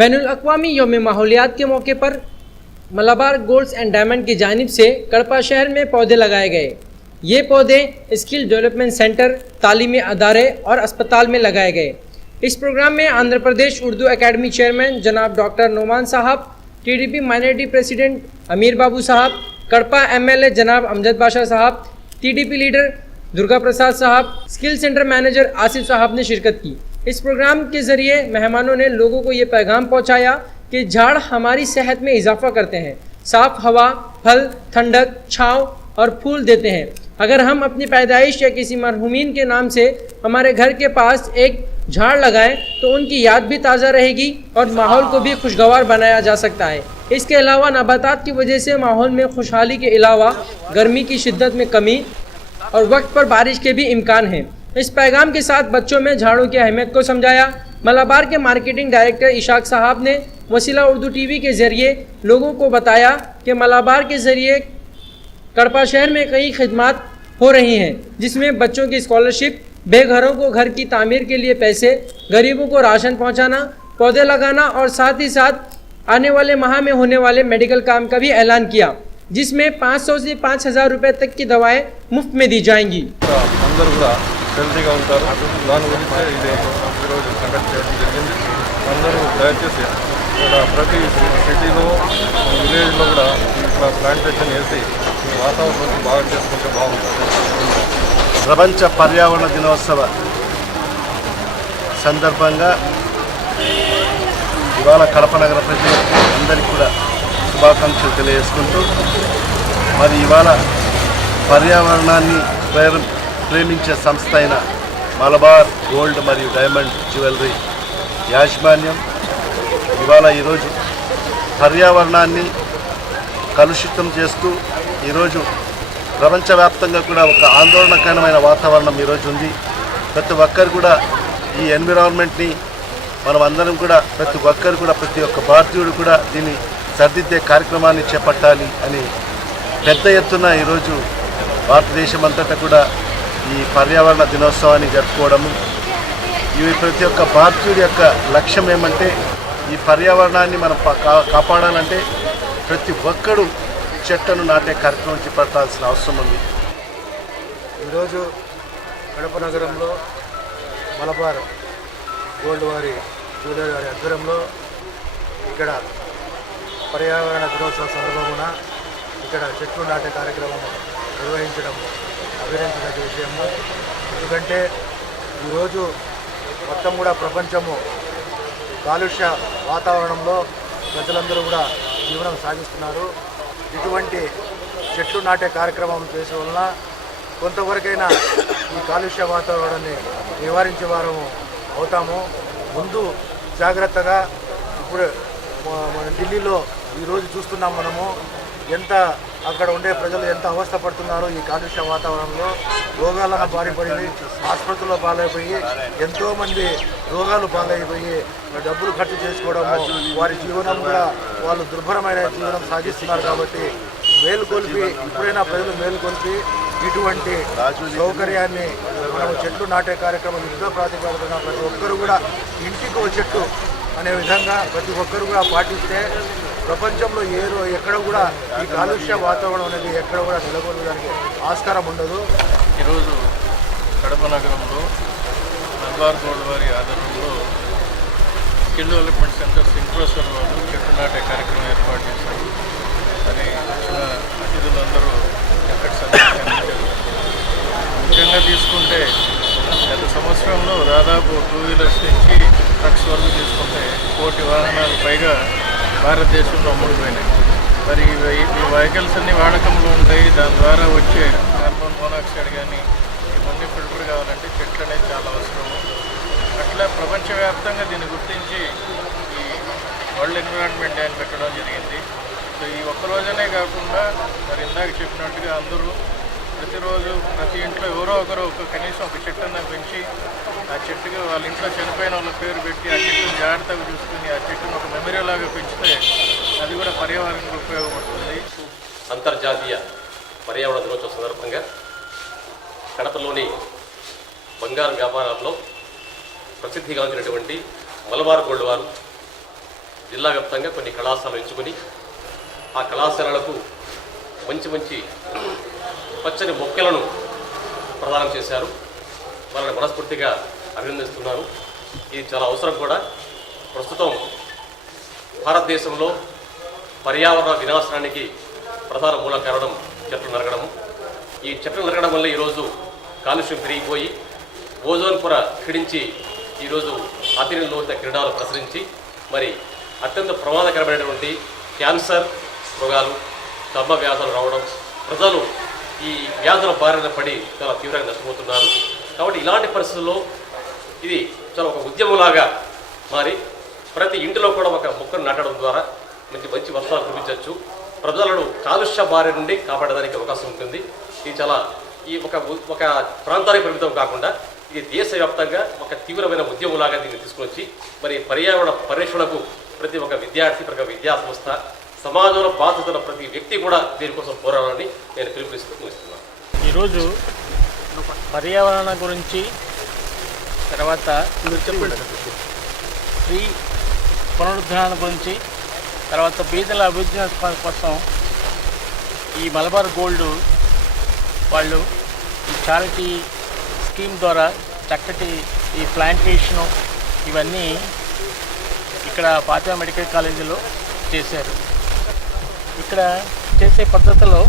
बैनुल अक़वामी यौम माहौलियात के मौके पर मलाबार गोल्ड्स एंड डायमंड की जानिब से कड़पा शहर में पौधे लगाए गए। ये पौधे स्किल डेवलपमेंट सेंटर, तालीमी अदारे और अस्पताल में लगाए गए। इस प्रोग्राम में आंध्र प्रदेश उर्दू एकेडमी चेयरमैन जनाब डॉक्टर नोमान साहब, TDP माइनॉरिटी प्रेसिडेंट अमीर बाबू साहब, कड़पा MLA जनाब अमजद बादशाह साहब, TDP लीडर दुर्गा प्रसाद साहब, स्किल सेंटर मैनेजर आसिफ साहब ने शिरकत की। इस प्रोग्राम के ज़रिए मेहमानों ने लोगों को ये पैगाम पहुंचाया कि झाड़ हमारी सेहत में इजाफा करते हैं, साफ़ हवा, फल, ठंडक, छाँव और फूल देते हैं। अगर हम अपनी पैदाइश या किसी मरहूमीन के नाम से हमारे घर के पास एक झाड़ लगाएं तो उनकी याद भी ताज़ा रहेगी और माहौल को भी खुशगवार बनाया जा सकता है। इसके अलावा नबातात की वजह से माहौल में खुशहाली के अलावा गर्मी की शिद्दत में कमी और वक्त पर बारिश के भी इम्कान हैं। इस पैगाम के साथ बच्चों में झाड़ों की अहमियत को समझाया। मलाबार के मार्केटिंग डायरेक्टर इशाक साहब ने वसीला उर्दू TV के ज़रिए लोगों को बताया कि मलाबार के ज़रिए कड़पा शहर में कई खिदमात हो रही हैं, जिसमें बच्चों की स्कॉलरशिप, बेघरों को घर की तामीर के लिए पैसे, गरीबों को राशन पहुंचाना, पौधे लगाना और साथ ही साथ आने वाले माह में होने वाले मेडिकल काम का भी ऐलान किया, जिसमें 500 से 5000 रुपये तक की दवाएं मुफ्त में दी जाएंगी। హెల్తీగా ఉంటారు. దాని గురించి ఇది ఈరోజు కండక్ట్ చేయడం జరిగింది. అందరూ దయచేసి ఇక్కడ ప్రతి సిటీలో విలేజ్లో కూడా ఇట్లా ప్లాంటేషన్ వేసి వాతావరణం బాగా చేసుకుంటే బాగుంటుంది. ప్రపంచ పర్యావరణ దినోత్సవ సందర్భంగా ఇవాళ కడప నగర ప్రజలకు అందరికీ కూడా శుభాకాంక్షలు తెలియజేసుకుంటూ, మరి ఇవాళ పర్యావరణాన్ని ప్రేమించే సంస్థ అయిన మలబార్ గోల్డ్ మరియు డైమండ్ జ్యువెలరీ యాజమాన్యం ఇవాళ ఈరోజు పర్యావరణాన్ని కలుషితం చేస్తూ ఈరోజు ప్రపంచవ్యాప్తంగా కూడా ఒక ఆందోళనకరమైన వాతావరణం ఈరోజు ఉంది. ప్రతి ఒక్కరు కూడా ఈ ఎన్విరాన్మెంట్ని మనం అందరం కూడా ప్రతి ఒక్కరు కూడా ప్రతి ఒక్క భారతీయుడు కూడా దీన్ని సరిదిద్దే కార్యక్రమాన్ని చేపట్టాలి అని పెద్ద ఎత్తున ఈరోజు భారతదేశం అంతటా కూడా ఈ పర్యావరణ దినోత్సవాన్ని జరుపుకోవడము. ఇవి ప్రతి ఒక్క భారతీయుడి యొక్క లక్ష్యం ఏమంటే ఈ పర్యావరణాన్ని మనం కాపాడాలంటే ప్రతి ఒక్కడు చెట్లను నాటే కార్యక్రమం చేపట్టాల్సిన అవసరం ఉంది. ఈరోజు కడప నగరంలో మలబార్ గోల్డ్ వారి జ్యువెలరీ వారి ఆధ్వర్యంలో ఇక్కడ పర్యావరణ దినోత్సవ సందర్భమున ఇక్కడ చెట్లు నాటే కార్యక్రమం నిర్వహించడం అభినందించిన విషయము. ఎందుకంటే ఈరోజు మొత్తం కూడా ప్రపంచము కాలుష్య వాతావరణంలో ప్రజలందరూ కూడా జీవనం సాగిస్తున్నారు. ఇటువంటి చెట్లు నాటే కార్యక్రమం చేసే వలన కొంతవరకైనా ఈ కాలుష్య వాతావరణాన్ని నివారించే వారము అవుతాము. ముందు జాగ్రత్తగా ఇప్పుడు మన ఢిల్లీలో ఈరోజు చూస్తున్నాం మనము ఎంత అక్కడ ఉండే ప్రజలు ఎంత అవస్థ పడుతున్నారో ఈ కాలుష్య వాతావరణంలో. రోగాలను బారిపడి ఆసుపత్రుల్లో పాలైపోయి ఎంతోమంది రోగాలు పాలైపోయి డబ్బులు ఖర్చు చేసుకోవడము, వారి జీవనం కూడా వాళ్ళు దుర్భరమైన జీవనం సాగిస్తున్నారు. కాబట్టి మేలుకొల్పి ఇప్పుడైనా ప్రజలు మేలుకొల్పి ఇటువంటి సౌకర్యాన్ని మనం చెట్లు నాటే కార్యక్రమం యుద్ధ ప్రాతిపదికన ప్రతి ఒక్కరు కూడా ఇంటికి ఒక చెట్టు అనే విధంగా ప్రతి ఒక్కరు కూడా పాటిస్తే ప్రపంచంలో ఎక్కడ కూడా ఈ కాలుష్య వాతావరణం అనేది ఎక్కడ కూడా నెలకొనడానికి ఆస్కారం ఉండదు. ఈరోజు కడప నగరంలో మలబార్ గోల్డ్ వారి ఆధ్వర్యంలో స్కిల్ డెవలప్మెంట్ సెంటర్ సింక్రోసర్ వాళ్ళు చెట్టు నాటే కార్యక్రమం ఏర్పాటు చేశారు. అది వచ్చిన అతిథులందరూ ఎక్కడ సందర్శించారు. ముఖ్యంగా తీసుకుంటే గత సంవత్సరంలో దాదాపు 2 వీలర్స్ నుంచి ట్రక్స్ వరకు తీసుకుంటే 1 కోటి వాహనాలు పైగా భారతదేశంలో అమ్ముడుపోయినాయి. మరి ఈ వెహికల్స్ అన్ని వాడకంలో ఉంటాయి. దాని ద్వారా వచ్చే కార్బన్ మోనాక్సైడ్ కానీ ఇవన్నీ ఫిల్టర్ కావాలంటే చెట్లు అనేది చాలా అవసరం. అట్లా ప్రపంచవ్యాప్తంగా దీన్ని గుర్తించి ఈ వరల్డ్ ఎన్విరాన్మెంట్ డే అని పెట్టడం జరిగింది. సో ఈ ఒక్కరోజనే కాకుండా మరి ఇందాక చెప్పినట్టుగా అందరూ ప్రతిరోజు ప్రతి ఇంట్లో ఎవరో ఒకరు కనీసం ఒక చెట్టును పెంచి ఆ చెట్టుకి వాళ్ళ ఇంట్లో చనిపోయిన వాళ్ళ పేరు పెట్టి ఆ చెట్టును జాగ్రత్తగా చూసుకుని ఆ చెట్టును ఒక మెమరీ లాగా పెంచితే అది కూడా పర్యావరణానికి ఉపయోగపడుతుంది. అంతర్జాతీయ పర్యావరణ దినోత్సవ సందర్భంగా కడపలోని బంగారం వ్యాపారాల్లో ప్రసిద్ధిగాంచినటువంటి మలబార్ గోల్డ్ వారు జిల్లా వ్యాప్తంగా కొన్ని కళాశాలలు ఎంచుకొని ఆ కళాశాలలకు మంచి మంచి పచ్చని మొక్కలను ప్రదానం చేశారు. వాళ్ళని మనస్ఫూర్తిగా అభినందిస్తున్నాను. ఇది చాలా అవసరం కూడా. ప్రస్తుతం భారతదేశంలో పర్యావరణ వినాశనానికి ప్రధాన మూల కారణం చెట్లు నరకడము. ఈ చెట్లు నరకడం వల్ల ఈరోజు కాలుష్యం పెరిగిపోయి ఓజోన్ పొర క్షీణించి ఈరోజు అతిలోత కిరణాలు ప్రసరించి మరి అత్యంత ప్రమాదకరమైనటువంటి క్యాన్సర్ రోగాలు, చర్మ వ్యాధులు రావడం, ప్రజలు ఈ వ్యాధుల బారిన పడి చాలా తీవ్రంగా నష్టపోతున్నారు. కాబట్టి ఇలాంటి పరిస్థితుల్లో ఇది చాలా ఒక ఉద్యమంలాగా మారి ప్రతి ఇంటిలో కూడా ఒక మొక్కను నాటడం ద్వారా మంచి వర్షాలు కురిపించవచ్చు. ప్రజలను కాలుష్య బారి నుండి కాపాడడానికి అవకాశం ఉంటుంది. ఇది చాలా ఈ ఒక ప్రాంతానికి పరిమితం కాకుండా ఇది దేశవ్యాప్తంగా ఒక తీవ్రమైన ఉద్యమంలాగా దీన్ని తీసుకొచ్చి మరి పర్యావరణ పరిరక్షణకు ప్రతి ఒక్క విద్యార్థి, ప్రతి విద్యా సంస్థ, సమాజంలో బాధ్యతల ప్రతి వ్యక్తి కూడా దీనికోసం పోరాడాలని నేను పిలుపునిస్తున్నాను. ఈరోజు పర్యావరణ గురించి, తర్వాత స్త్రీ పునరుద్ధరణ గురించి, తర్వాత బీదల అభివృద్ధి కోసం ఈ మలబార్ గోల్డ్ వాళ్ళు ఈ చారిటీ స్కీమ్ ద్వారా చక్కటి ఈ ప్లాంటేషను ఇవన్నీ ఇక్కడ ఫాతిమా మెడికల్ కాలేజీలో చేశారు. ఇక్కడ చేసే పద్ధతిలో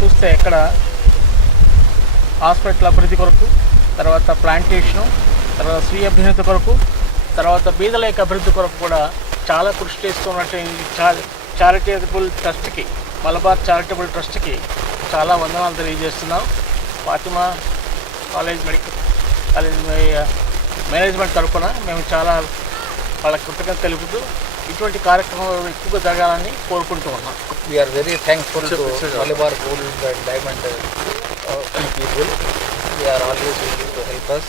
చూస్తే ఇక్కడ హాస్పిటల్ అభివృద్ధి కొరకు, తర్వాత ప్లాంటేషను, తర్వాత స్వీయ అభ్యున్నతి కొరకు, తర్వాత బీదల యొక్క అభివృద్ధి కొరకు కూడా చాలా కృషి చేస్తున్నట్టు చారిటబుల్ ట్రస్ట్కి, మలబార్ చారిటబుల్ ట్రస్ట్కి చాలా వందనాలు తెలియజేస్తున్నాం. ఫాతిమా మెడికల్ కాలేజ్ మేనేజ్మెంట్ తరఫున మేము చాలా వాళ్ళ కృతజ్ఞత తెలుపుతూ ఇటువంటి కార్యక్రమాలు ఎక్కువగా జరగాలని కోరుకుంటూ ఉన్నాం. We are very thankful to Malabar Gold and Diamond people. They are always willing to help us.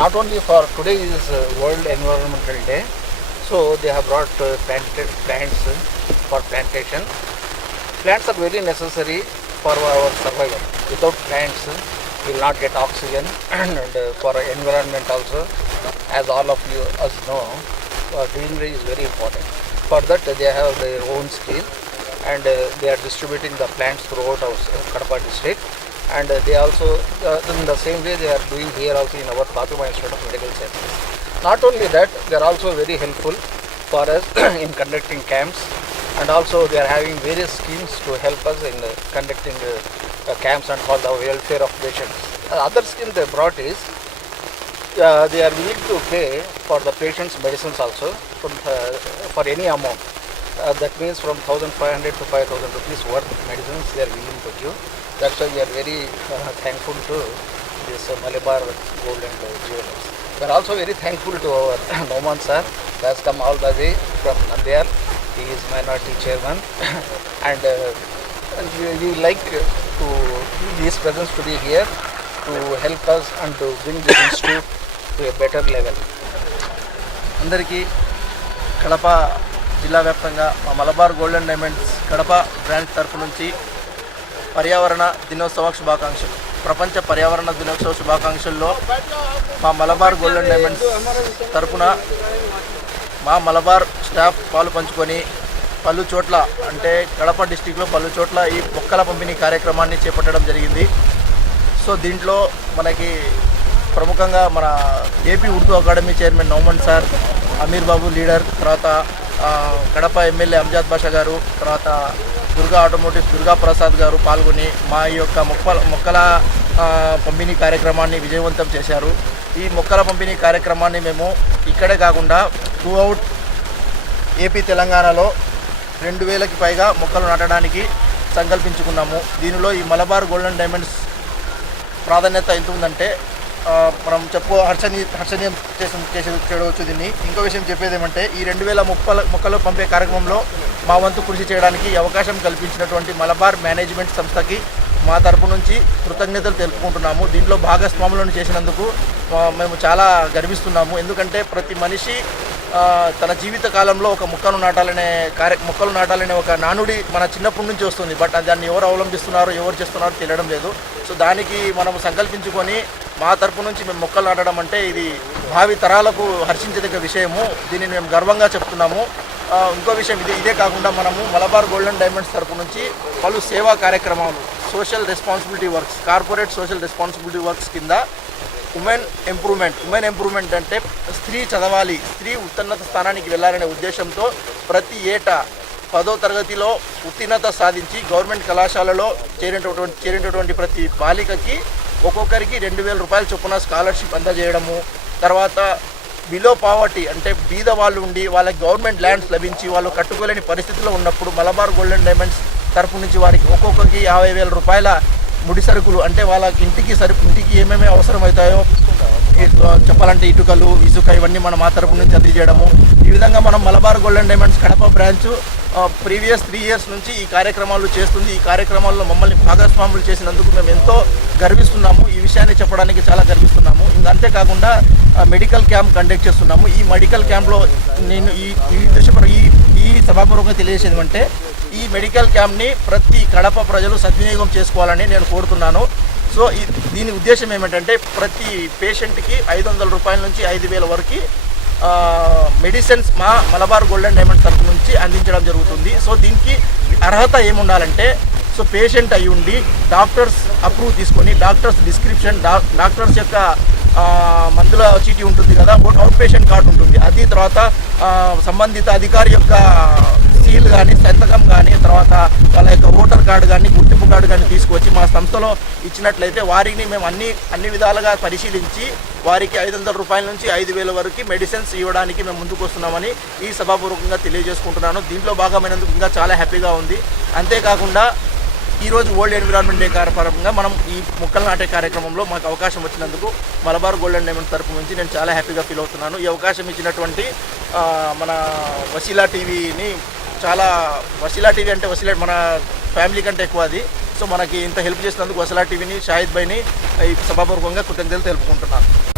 Not only for today is World Environmental Day, so they have brought plants for plantation. Plants are very necessary for our survival. Without plants, we will not get oxygen, and for environment also, as all of you us know, greenery is very important. For that, they have their own scheme, and they are distributing the plants throughout our Kadapa district. And they also, in the same way, they are doing here also in our Fatima Institute of Medical Sciences. Not only that, they are also very helpful for us in conducting camps, and also they are having various schemes to help us in conducting camps and for the welfare of patients. Other scheme they brought is they are willing to pay for the patient's medicines also for any amount. That means from 1,500 to 5,000 rupees worth medicines they are willing to give. That's why we are very thankful to this Malabar Gold and Jewelers. We are also very thankful to our Noman sir, who has come all the way from Nandyal. He is minority chairman, and we like to his presence to be here to help us and to bring this institute to a better level. అందరికీ కడప జిల్లా వ్యాప్తంగా మా Malabar gold and diamonds Kadapa branch తరఫు నుంచి పర్యావరణ దినోత్సవ శుభాకాంక్షలు. ప్రపంచ పర్యావరణ దినోత్సవ శుభాకాంక్షల్లో మా మలబార్ గోల్డ్ అండ్ డైమండ్స్ తరఫున మా మలబార్ స్టాఫ్ పాలు పంచుకొని పలు చోట్ల, అంటే కడప డిస్టిక్లో పలు చోట్ల ఈ మొక్కల పంపిణీ కార్యక్రమాన్ని చేపట్టడం జరిగింది. సో దీంట్లో మనకి ప్రముఖంగా మన AP Urdu academy chairman Nouman sir, Ameer Babu leader, తర్వాత కడప ఎమ్మెల్యే అంజాద్ బాషా గారు, తర్వాత దుర్గా ఆటోమోటివ్స్ దుర్గా ప్రసాద్ గారు పాల్గొని మా ఈ యొక్క మొక్కల పంపిణీ కార్యక్రమాన్ని విజయవంతం చేశారు. ఈ మొక్కల పంపిణీ కార్యక్రమాన్ని మేము ఇక్కడే కాకుండా త్రూఅవుట్ ఏపీ తెలంగాణలో 2,000కి పైగా మొక్కలు నాటడానికి సంకల్పించుకున్నాము. దీనిలో ఈ మలబార్ గోల్డ్ అండ్ డైమండ్స్ ప్రాధాన్యత ఎంత ఉందంటే మనం హర్షణీయం చేయవచ్చు దీన్ని. ఇంకో విషయం చెప్పేది ఏమంటే ఈ 2,000 మొక్కలు పంపే కార్యక్రమంలో మా వంతు కృషి చేయడానికి అవకాశం కల్పించినటువంటి మలబార్ మేనేజ్మెంట్ సంస్థకి మా తరపు నుంచి కృతజ్ఞతలు తెలుపుకుంటున్నాము. దీంట్లో భాగస్వాములను చేసినందుకు మేము చాలా గర్విస్తున్నాము. ఎందుకంటే ప్రతి మనిషి తన జీవిత కాలంలో ఒక మొక్కలు నాటాలనే ఒక నానుడి మన చిన్నప్పటి నుంచి వస్తుంది. బట్ దాన్ని ఎవరు అవలంబిస్తున్నారో ఎవరు చేస్తున్నారో తెలియడం లేదు. సో దానికి మనం సంకల్పించుకొని మా తరపు నుంచి మేము మొక్కలు నాటడం అంటే ఇది భావి తరాలకు హర్షించదగ్గ విషయము. దీనిని మేము గర్వంగా చెప్తున్నాము. ఇంకో విషయం ఇదే కాకుండా మనము మలబార్ గోల్డెన్ డైమండ్స్ తరపు నుంచి పలు సేవా కార్యక్రమాలు, social responsibility works, corporate social responsibility works కింద ఉమెన్ ఎంప్రూవ్మెంట్ అంటే స్త్రీ చదవాలి, స్త్రీ ఉత్తన్నత స్థానానికి వెళ్ళాలనే ఉద్దేశంతో ప్రతి ఏటా 10వ తరగతిలో ఉత్తీర్ణత సాధించి గవర్నమెంట్ కళాశాలలో చేరినటువంటి ప్రతి బాలికకి ఒక్కొక్కరికి 2,000 రూపాయల చొప్పున స్కాలర్షిప్ అందజేయడము. తర్వాత బిలో పావర్టీ అంటే బీద వాళ్ళు ఉండి వాళ్ళకి గవర్నమెంట్ ల్యాండ్స్ లభించి వాళ్ళు కట్టుకోలేని పరిస్థితిలో ఉన్నప్పుడు మలబార్ గోల్డెన్ డైమండ్స్ తరపు నుంచి వారికి ఒక్కొక్కరికి 50,000 రూపాయల ముడి సరుకులు అంటే వాళ్ళ ఇంటికి ఏమేమి అవసరమవుతాయో చెప్పాలంటే ఇటుకలు, ఇసుక ఇవన్నీ మనం మా తరపు నుంచి అందజేయడము. ఈ విధంగా మనం Malabar golden diamonds Kadapa branch previous 3 years నుంచి ఈ కార్యక్రమాలు చేస్తుంది. ఈ కార్యక్రమాల్లో మమ్మల్ని భాగస్వాములు చేసినందుకు మేము ఎంతో గర్విస్తున్నాము. ఈ విషయాన్ని చెప్పడానికి చాలా గర్విస్తున్నాము. ఇంకా అంతేకాకుండా మెడికల్ క్యాంప్ కండక్ట్ చేస్తున్నాము. ఈ మెడికల్ క్యాంప్లో నేను ఈ సభాపూర్వకంగా తెలియజేసేది అంటే ఈ మెడికల్ క్యాంప్ని ప్రతి కడప ప్రజలు సద్వినియోగం చేసుకోవాలని నేను కోరుతున్నాను. సో దీని ఉద్దేశం ఏమిటంటే ప్రతి పేషెంట్కి 500 రూపాయల నుంచి 5,000 వరకు మెడిసిన్స్ మా మలబార్ గోల్డెన్ డైమండ్స్ తరఫు నుంచి అందించడం జరుగుతుంది. సో దీనికి అర్హత ఏముండాలంటే సో పేషెంట్ అయి ఉండి డాక్టర్స్ అప్రూవ్ తీసుకొని డాక్టర్స్ డిస్క్రిప్షన్, డాక్టర్స్ యొక్క మందుల చీటీ ఉంటుంది కదా, అవుట్ పేషెంట్ కార్డు ఉంటుంది, అది తర్వాత సంబంధిత అధికారి యొక్క సీల్ కానీ సంతకం కానీ తర్వాత వాళ్ళ యొక్క ఓటర్ కార్డు కానీ గుర్తింపు కార్డు కానీ తీసుకొచ్చి మా సంస్థలో ఇచ్చినట్లయితే వారిని మేము అన్ని విధాలుగా పరిశీలించి వారికి 500 రూపాయల నుంచి 5,000 వరకు మెడిసిన్స్ ఇవ్వడానికి మేము ముందుకు వస్తున్నామని ఈ సభాపూర్వకంగా తెలియజేసుకుంటున్నాను. దీంట్లో భాగమైనందుకు ఇంకా చాలా హ్యాపీగా ఉంది. అంతేకాకుండా ఈరోజు వరల్డ్ ఎన్విరాన్మెంట్ డే కార్యక్రమంగా మనం ఈ మొక్కలు నాటే కార్యక్రమంలో మాకు అవకాశం వచ్చినందుకు మలబార్ గోల్డెన్ డైమండ్స్ తరపు నుంచి నేను చాలా హ్యాపీగా ఫీల్ అవుతున్నాను. ఈ అవకాశం ఇచ్చినటువంటి మన వసీలా టీవీని వసీలా టీవీ అంటే మన ఫ్యామిలీ కంటే ఎక్కువ అది. సో మనకి ఇంత హెల్ప్ చేసినందుకు వసీలా టీవీని, షాహిద్ భాయ్ని ఈ సభాపూర్వకంగా కృతజ్ఞతలు తెలుపుకుంటున్నాను.